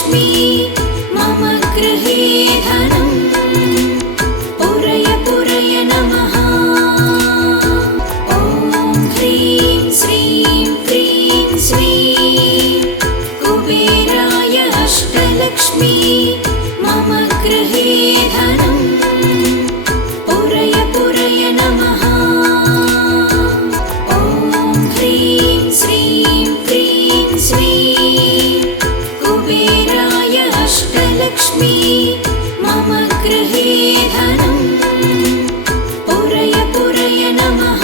अष्टलक्ष्मी मम गृहे धनम् पूरय पूरय नमः। ॐ ह्रीं श्रीं क्रीं श्रीं कुबेराय अष्टलक्ष्मी मम गृहे धनम् पूरय पूरय नमः। ॐ ह्रीं श्रीं क्रीं श्रीं कुबेराय अष्टलक्ष्मी मम गृहे धनम् पूरय पूरय नमः।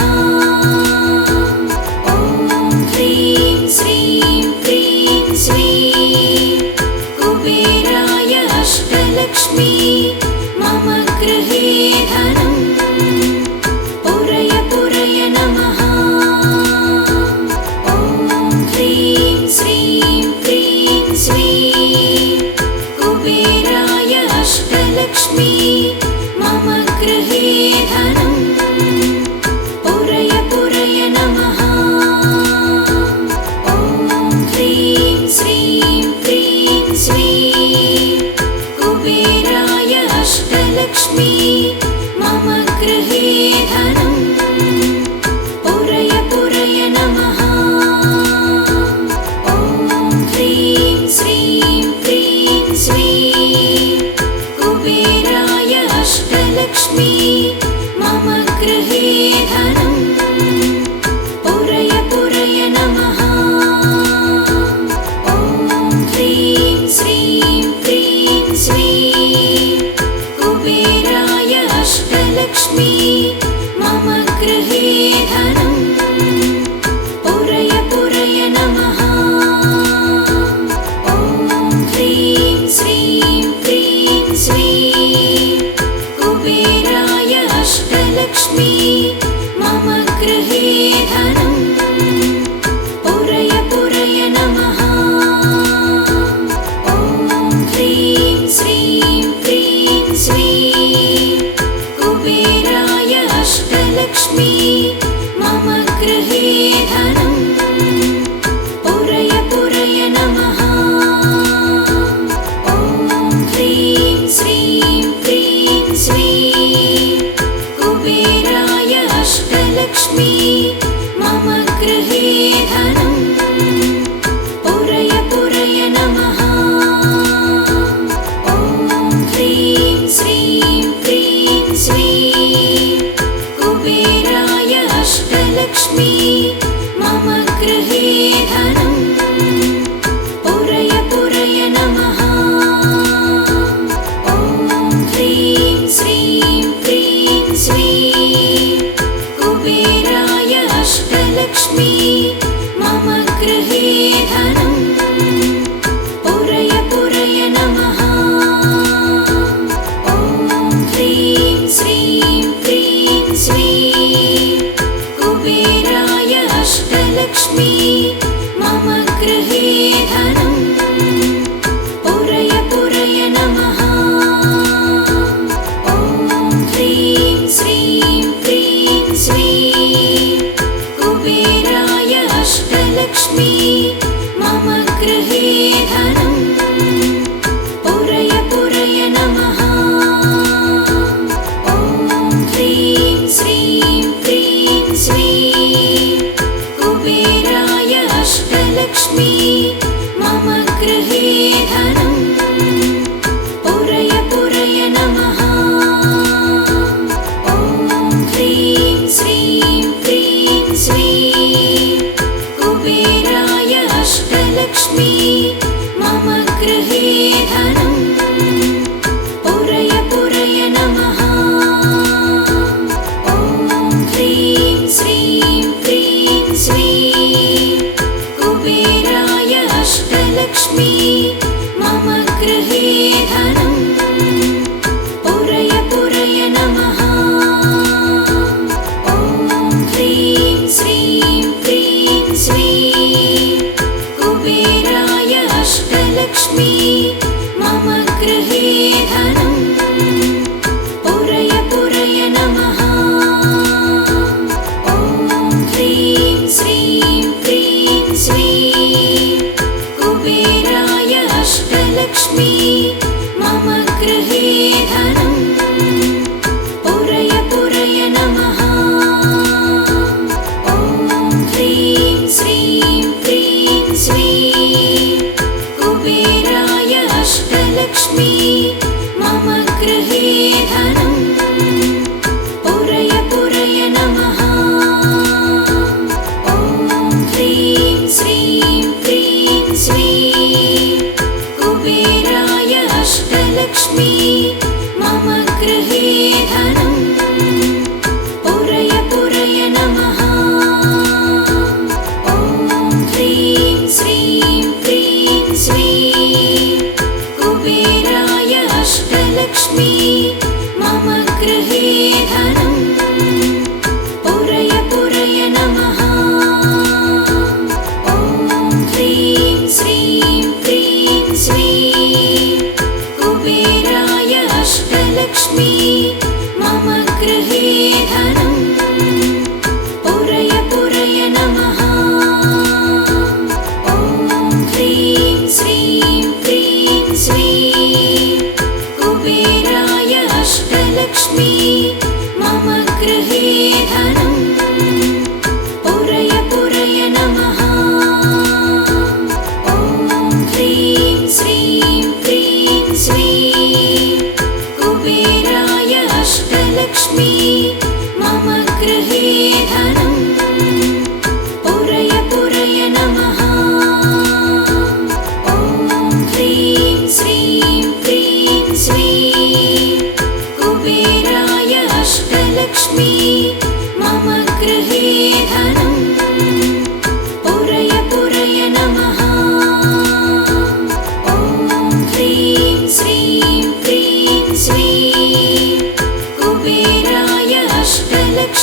ॐ ह्रीं श्रीं क्रीं श्रीं कुबेराय अष्टलक्ष्मी मम गृहे धनम् पूरय पूरय नमः। ॐ ह्रीं श्रीं क्रीं श्रीं कुबेराय अष्टलक्ष्मी मम गृहे धनम् पूरय पूरय नमः। ॐ ह्रीं श्रीं क्रीं श्रीं कुबेराय अष्टलक्ष्मी मम गृहे धनम् पूरय पूरय नमः। ॐ ह्रीं श्रीं क्रीं श्रीं कुबेराय अष्टलक्ष्मी मम गृहे धनम् पूरय पूरय नमः। ॐ ह्रीं श्रीं क्रीं श्रीं कुबेराय अष्टलक्ष्मी मम गृहे धनम् पूरय पूरय नमः। ॐ ह्रीं श्रीं क्रीं श्रीं कुबेराय अष्टलक्ष्मी मम गृहे धनम् पूरय पूरय नमः। ॐ ह्रीं श्रीं क्रीं श्रीं कुबेराय अष्टलक्ष्मी मम गृहे धनम् पूरय पूरय नमः। ॐ ह्रीं श्रीं क्रीं श्रीं कुबेराय अष्टलक्ष्मी मम गृहे धनम् पूरय पूरय नमः। ॐ ह्रीं श्रीं क्रीं श्रीं कुबेराय अष्टलक्ष्मी मम गृहे धनम् पूरय पूरय नमः। ॐ ह्रीं श्रीं क्रीं श्रीं कुबेराय अष्टलक्ष्मी मम गृहे धनम् पूरय पूरय नमः। ॐ ह्रीं श्रीं क्रीं श्रीं कुबेराय अष्टलक्ष्मी मम गृहे धनम् पूरय पूरय नमः। ॐ ह्रीं श्रीं क्रीं श्रीं कुबेराय अष्टलक्ष्मी मम गृहे धनम् पूरय पूरय नमः। ॐ ह्रीं श्रीं क्रीं श्रीं कुबेराय अष्टलक्ष्मी मम गृहे धनम् पूरय पूरय नमः। ॐ ह्रीं श्रीं क्रीं श्रीं कुबेराय अष्टलक्ष्मी मम गृहे धनम् पूरय पूरय नमः। ॐ ह्रीं श्रीं क्रीं श्रीं कुबेराय अष्टलक्ष्मी मम गृहे धनम् पूरय पूरय नमः। ॐ ह्रीं श्रीं क्रीं श्रीं कुबेराय अष्टलक्ष्मी मम गृहे धनम् पूरय पूरय नमः। ॐ ह्रीं श्रीं क्रीं श्रीं कुबेराय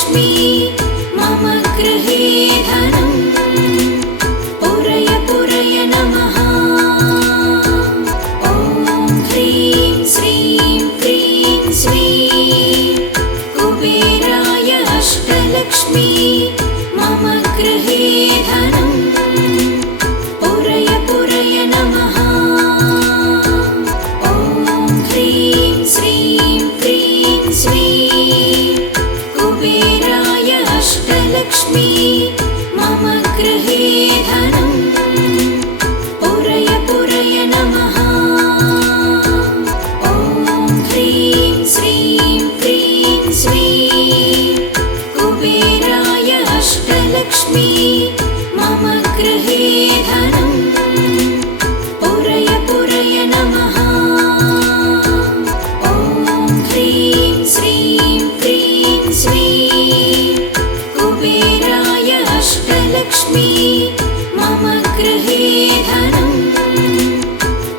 अष्टलक्ष्मी मम गृहे धनम् पुरय पुरय नमः। ॐ ह्रीं श्रीं क्रीं श्रीं कुबेराय अष्टलक्ष्मी मम गृहे धनम् पुरय पुरय नमः। ॐ ह्रीं श्रीं क्रीं श्रीं कुबेराय अष्टलक्ष्मी मम गृहे धनम् पुरय पुरय नमः। ॐ ह्रीं श्रीं क्रीं श्रीं कुबेराय अष्टलक्ष्मी मम गृहे धनम् पुरय पुरय नमः। ॐ ह्रीं श्रीं क्रीं श्रीं कुबेराय अष्टलक्ष्मी मम गृहे धनम्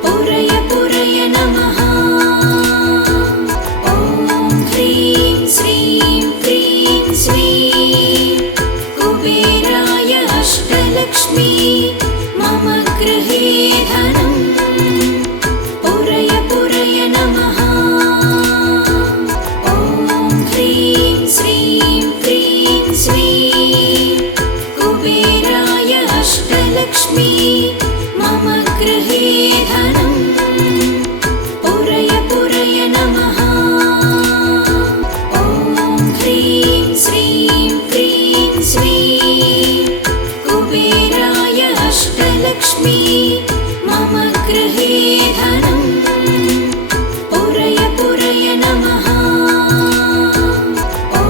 पुरय पुरय नमः। ॐ ह्रीं श्रीं क्रीं श्रीं कुबेराय अष्टलक्ष्मी मम गृहे धनम् पुरय पुरय नमः। ॐ ह्रीं श्रीं क्रीं श्रीं कुबेराय अष्टलक्ष्मी मम गृहे धनम् पुरय पुरय नमः। ॐ ह्रीं श्रीं क्रीं श्रीं कुबेराय अष्टलक्ष्मी मम गृहे धनम् पुरय पुरय नमः। ॐ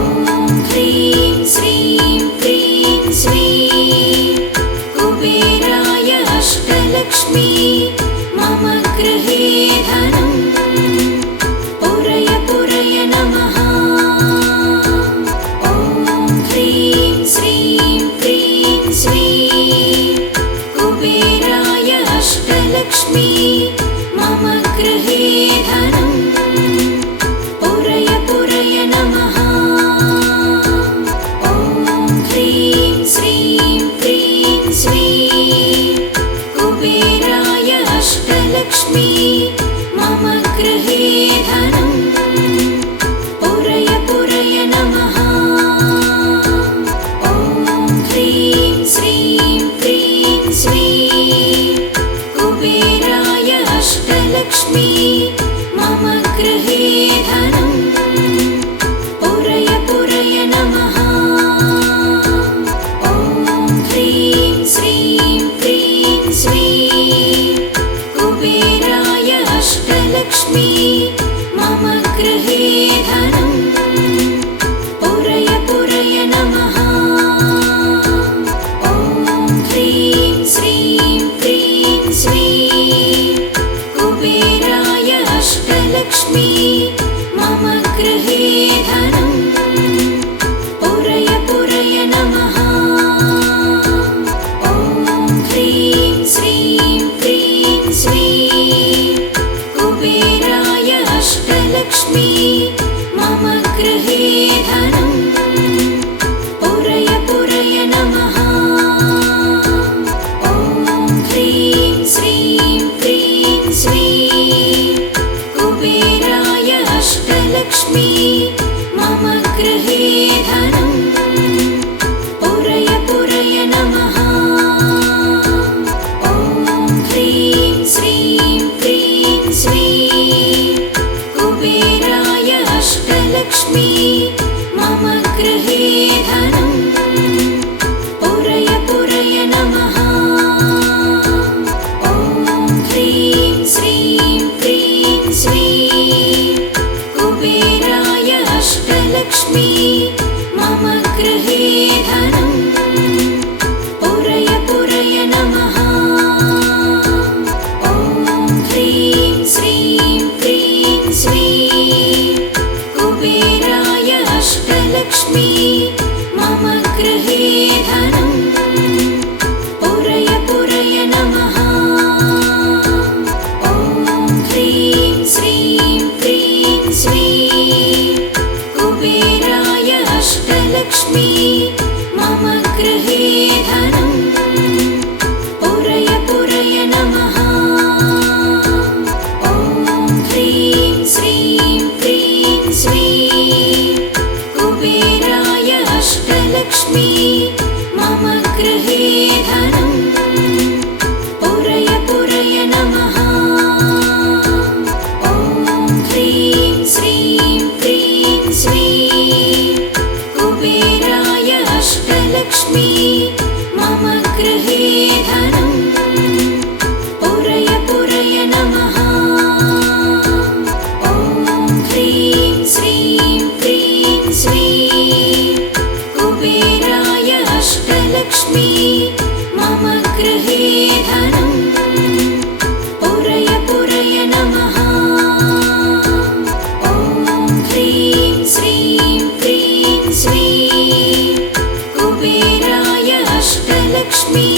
ह्रीं श्रीं क्रीं श्रीं कुबेराय अष्टलक्ष्मी मम गृहे धनम् पुरय पुरय नमः। ॐ ह्रीं श्रीं क्रीं श्रीं कुबेराय अष्टलक्ष्मी मम गृहे धनम् पुरय पुरय नमः। ॐ ह्रीं श्रीं क्रीं श्रीं कुबेराय अष्टलक्ष्मी मम गृहे धनम् पुरय पुरय नमः। ॐ ह्रीं श्रीं क्रीं श्रीं कुबेराय अष्टलक्ष्मी मम गृहे धनम् पुरय पुरय नमः। ॐ ह्रीं श्रीं क्रीं श्रीं कुबेराय अष्टलक्ष्मी मम गृहे धनम् पुरय पुरय नमः। ॐ ह्रीं श्रीं क्रीं श्रीं कुबेराय अष्टलक्ष्मी मम गृहे धनम् पुरय पुरय नमः। ॐ ह्रीं श्रीं क्रीं श्रीं कुबेराय अष्टलक्ष्मी मम गृहे धनम् पुरय पुरय नमः। ॐ ह्रीं श्रीं क्रीं श्रीं कुबेराय अष्टलक्ष्मी मम गृहे धनम् पुरय पुरय नमः। ॐ ह्रीं श्रीं क्रीं श्रीं कुबेराय अष्टलक्ष्मी मम गृहे धनम् पुरय पुरय नमः। ॐ ह्रीं श्रीं क्रीं श्रीं कुबेराय अष्टलक्ष्मी मम गृहे धनम् पुरय पुरय नमः। ॐ ह्रीं श्रीं क्रीं श्रीं कुबेराय अष्टलक्ष्मी मम अष्टलक्ष्मी मम गृहे धनं पुरय पुरय नमः। ॐ ह्रीं श्रीं क्रीं श्रीं कुबेराय अष्टलक्ष्मी मम गृहे धनं पुरय पुरय नमः। ॐ ह्रीं श्रीं क्रीं श्रीं कुबेराय अष्टलक्ष्मी मम गृहे धनं पुरय पुरय नमः। ॐ ह्रीं श्रीं क्रीं श्रीं कुबेराय अष्टलक्ष्मी मम गृहे धनं पुरय पुरय नमः। ॐ ह्रीं श्रीं क्रीं श्रीं कुबेराय अष्टलक्ष्मी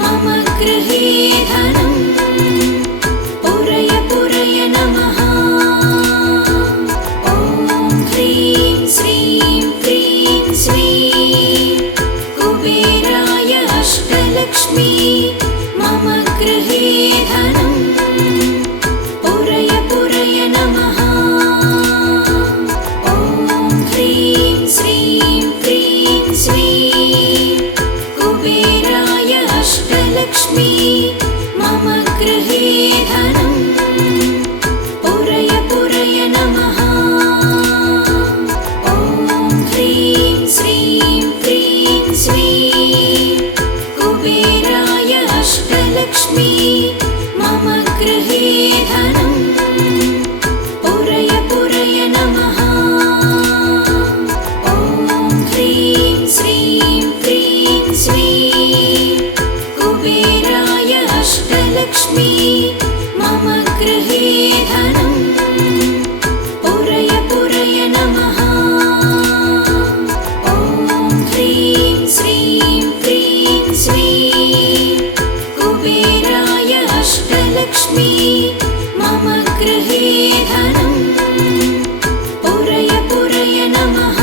मम गृहे धनं पुरय पुरय नमः। ॐ ह्रीं श्रीं क्रीं श्रीं कुबेराय अष्टलक्ष्मी मम गृहे धनं पुरय पुरय नमः। ॐ ह्रीं श्रीं क्रीं श्रीं कुबेराय अष्टलक्ष्मी मम गृहे धनं पुरय पुरय नमः। ॐ ह्रीं श्रीं क्रीं श्रीं कुबेराय अष्टलक्ष्मी मम गृहे धनं पुरय पुरय नमः। ॐ ह्रीं श्रीं क्रीं श्रीं कुबेराय अष्टलक्ष्मी मम गृहे धनं पुरय पुरय नमः। ॐ ह्रीं श्रीं क्रीं श्रीं कुबेराय अष्टलक्ष्मी मम गृहे धनं पुरय पुरय नमः।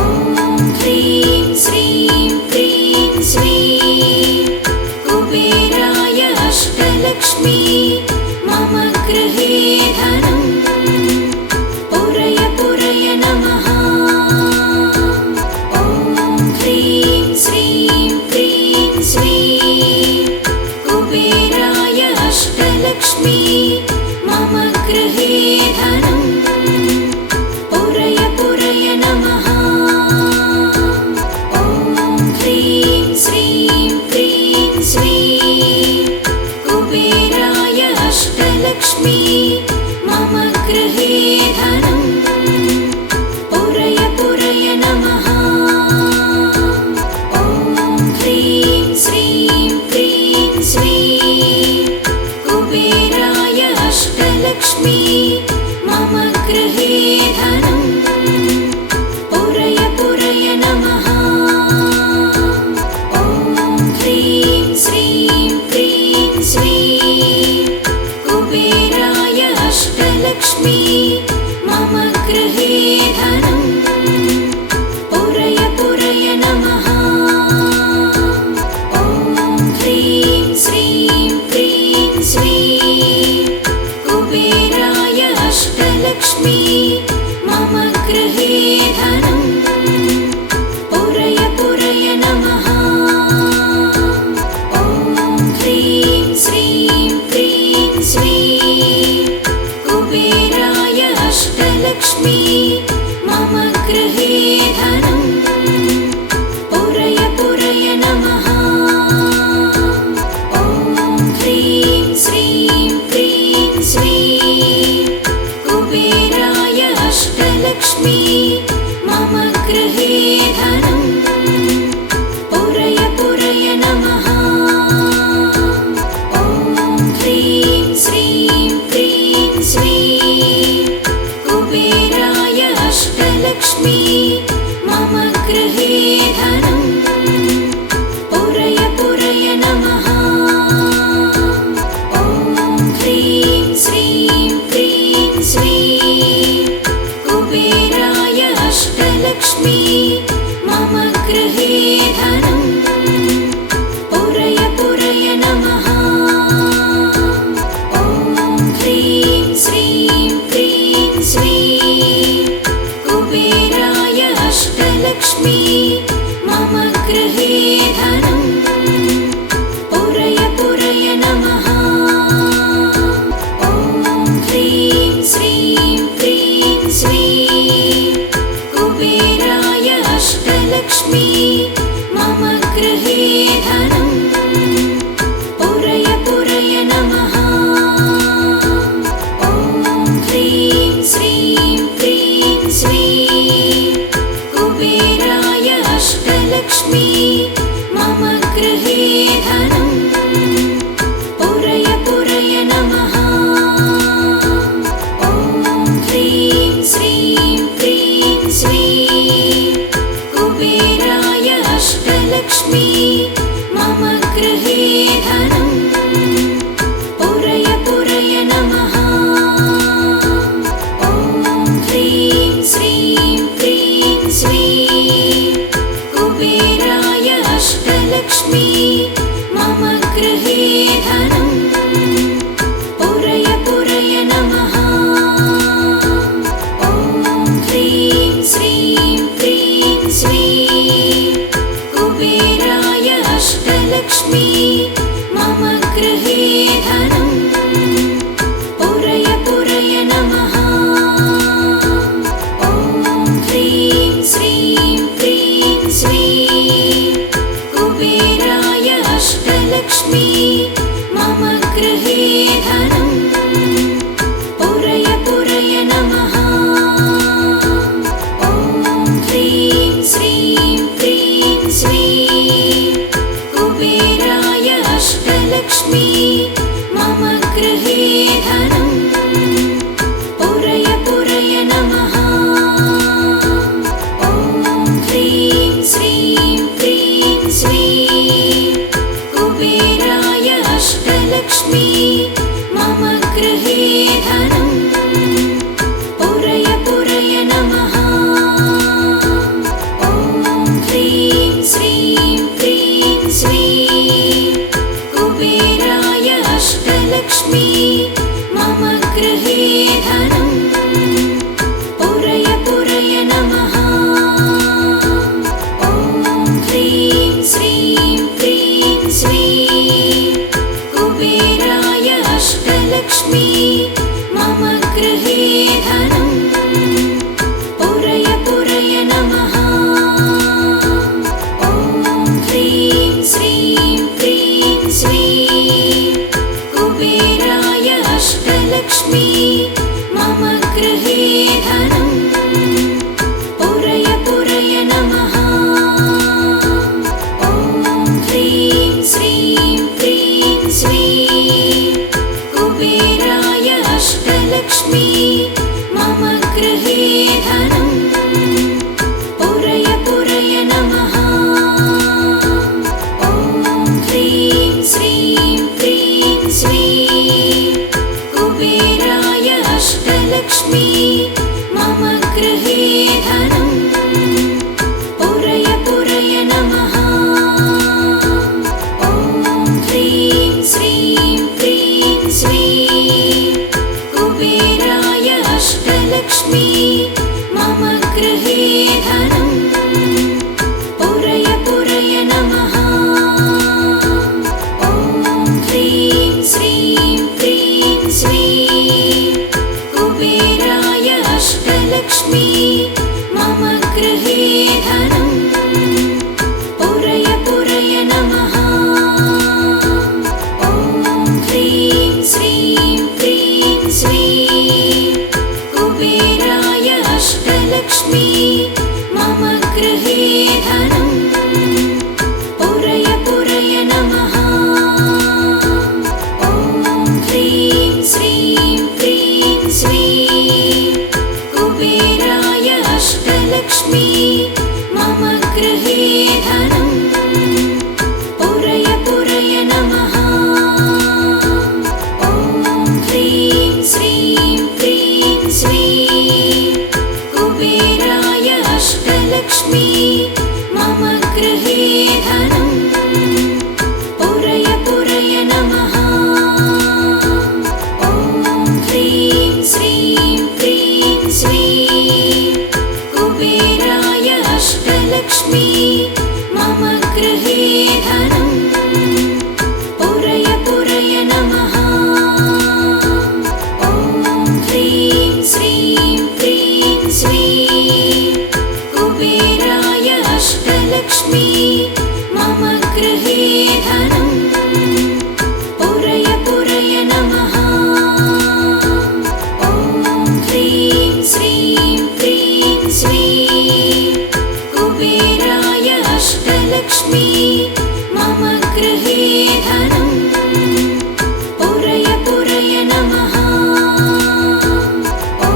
ॐ ह्रीं श्रीं क्रीं श्रीं कुबेराय अष्टलक्ष्मी मम गृहे धनं पुरय पुरय नमः। ॐ ह्रीं श्रीं क्रीं श्रीं कुबेराय अष्टलक्ष्मी मम गृहे धनं पुरय पुरय नमः। ॐ ह्रीं श्रीं क्रीं श्रीं कुबेराय अष्टलक्ष्मी मम गृहे धनं पुरय पुरय नमः। ॐ ह्रीं श्रीं क्रीं श्रीं कुबेराय अष्टलक्ष्मी मम गृहे धनं पुरय पुरय नमः। ॐ ह्रीं श्रीं क्रीं श्रीं कुबेराय अष्टलक्ष्मी मम गृहे धनं पुरय पुरय नमः। ॐ ह्रीं श्रीं क्रीं श्रीं कुबेराय अष्टलक्ष्मी मम गृहे धनं पुरय पुरय नमः। ॐ ह्रीं श्रीं क्रीं श्रीं कुबेराय अष्टलक्ष्मी मम गृहे धनं पुरय पुरय नमः। ॐ ह्रीं श्रीं क्रीं श्रीं कुबेराय अष्टलक्ष्मी मम गृहे धनं पुरय पुरय नमः। ॐ ह्रीं श्रीं क्रीं श्रीं कुबेराय अष्टलक्ष्मी मम गृहे धनं पुरय पुरय नमः। ॐ ह्रीं श्रीं क्रीं श्रीं कुबेराय अष्टलक्ष्मी मम गृहे धनं पुरय पुरय नमः। ॐ ह्रीं श्रीं क्रीं श्रीं कुबेराय अष्टलक्ष्मी मम गृहे धनं पुरय पुरय नमः। ॐ ह्रीं श्रीं क्रीं श्रीं कुबेराय अष्टलक्ष्मी मम गृहे धनं पुरय पुरय नमः। ॐ ह्रीं श्रीं क्रीं श्रीं कुबेराय अष्टलक्ष्मी मम गृहे धनं पुरय पुरय नमः। ॐ ह्रीं श्रीं क्रीं श्रीं कुबेराय अष्टलक्ष्मी मम गृहे धनं पुरय पुरय नमः। ॐ ह्रीं श्रीं क्रीं श्रीं कुबेराय अष्टलक्ष्मी मम गृहे धनं पुरय पुरय नमः। ॐ ह्रीं श्रीं क्रीं श्रीं कुबेराय अष्टलक्ष्मी मम गृहे धनं पुरय पुरय नमः। ॐ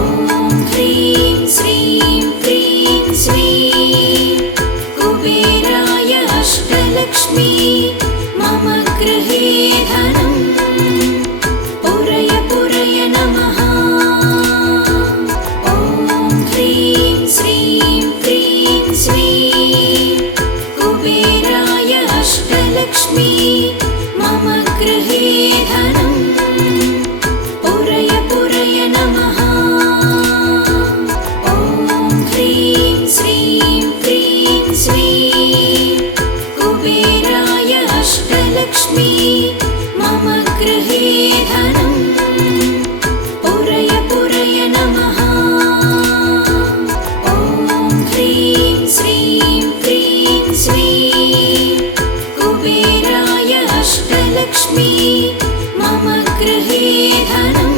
ह्रीं श्रीं क्रीं श्रीं कुबेराय अष्टलक्ष्मी मम गृहे धनं पुरय पुरय नमः। ॐ ह्रीं श्रीं क्रीं श्रीं कुबेराय अष्टलक्ष्मी मम गृहे धनं पुरय पुरय नमः। ॐ ह्रीं श्रीं क्रीं श्रीं कुबेराय अष्टलक्ष्मी मम गृहे धनं पुरय पुरय नमः। ॐ ह्रीं श्रीं क्रीं श्रीं कुबेराय अष्टलक्ष्मी मम गृहे धनं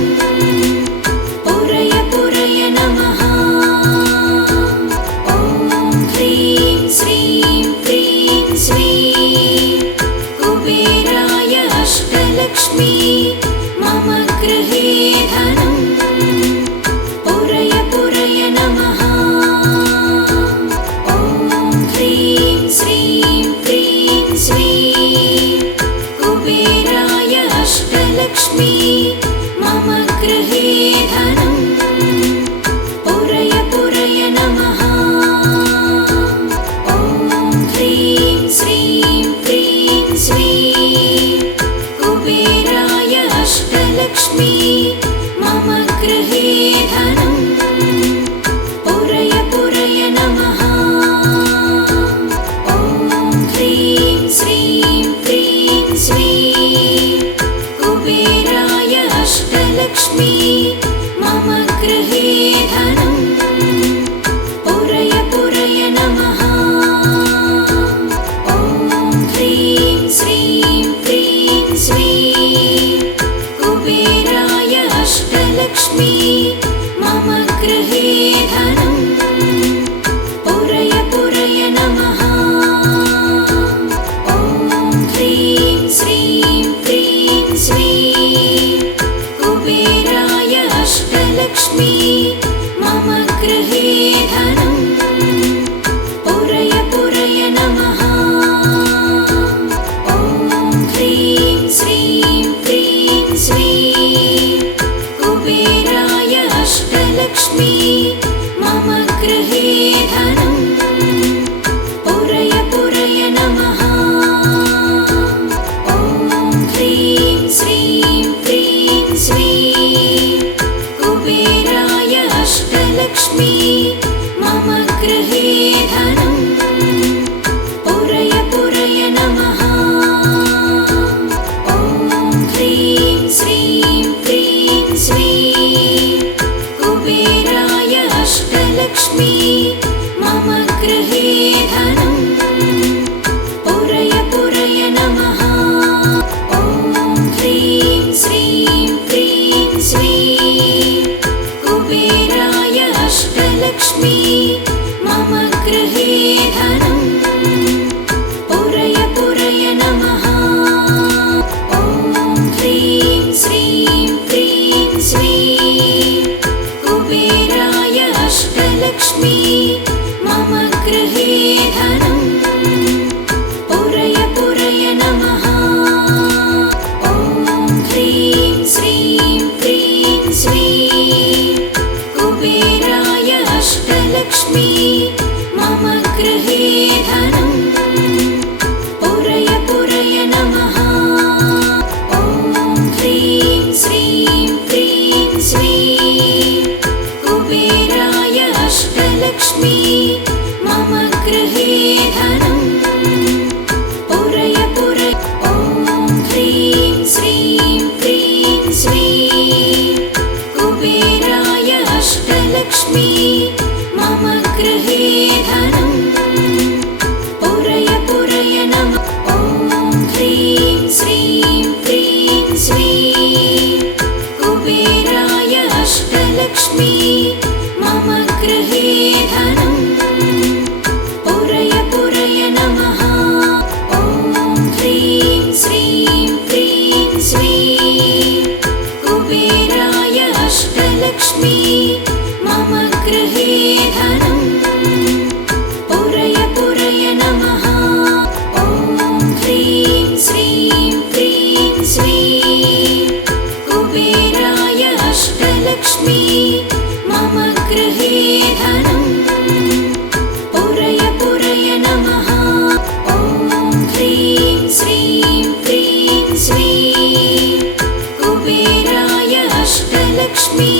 पुरय पुरय नमः। ॐ ह्रीं श्रीं क्रीं श्रीं कुबेराय अष्टलक्ष्मी मम गृहे धनं पुरय पुरय नमः। ॐ ह्रीं श्रीं क्रीं श्रीं कुबेराय अष्टलक्ष्मी मम गृहे धनं पुरय पुरय नमः। ॐ ह्रीं श्रीं क्रीं श्रीं कुबेराय अष्टलक्ष्मी मम गृहे धनं पुरय पुरय नमः। ॐ ह्रीं श्रीं क्रीं श्रीं कुबेराय अष्टलक्ष्मी मम गृहे धनं पुरय पुरय नमः। ॐ ह्रीं श्रीं क्रीं श्रीं कुबेराय अष्टलक्ष्मी मम गृहे धनं पुरय पुरय नमः। ॐ ह्रीं श्रीं क्रीं श्रीं कुबेराय गृहे धनम् पुरय पुरय ॐ ह्रीं श्रीं क्रीं श्रीं कुबेराय अष्टलक्ष्मी मम गृहे धनम् पुरय पुरय नमः ॐ ह्रीं श्रीं क्रीं श्रीं कुबेराय अष्टलक्ष्मी मम गृहे धनम् पुरय पुरय नमः ॐ ह्रीं श्रीं क्रीं श्रीं कुबेराय अष्टलक्ष्मी मम गृहे धनम् पुरय पुरय नमः ॐ ह्रीं श्रीं क्रीं श्रीं कुबेराय अष्टलक्ष्मी मम गृहे धनम् पुरय पुरय नमः ॐ ह्रीं श्रीं क्रीं श्रीं कुबेराय अष्टलक्ष्मी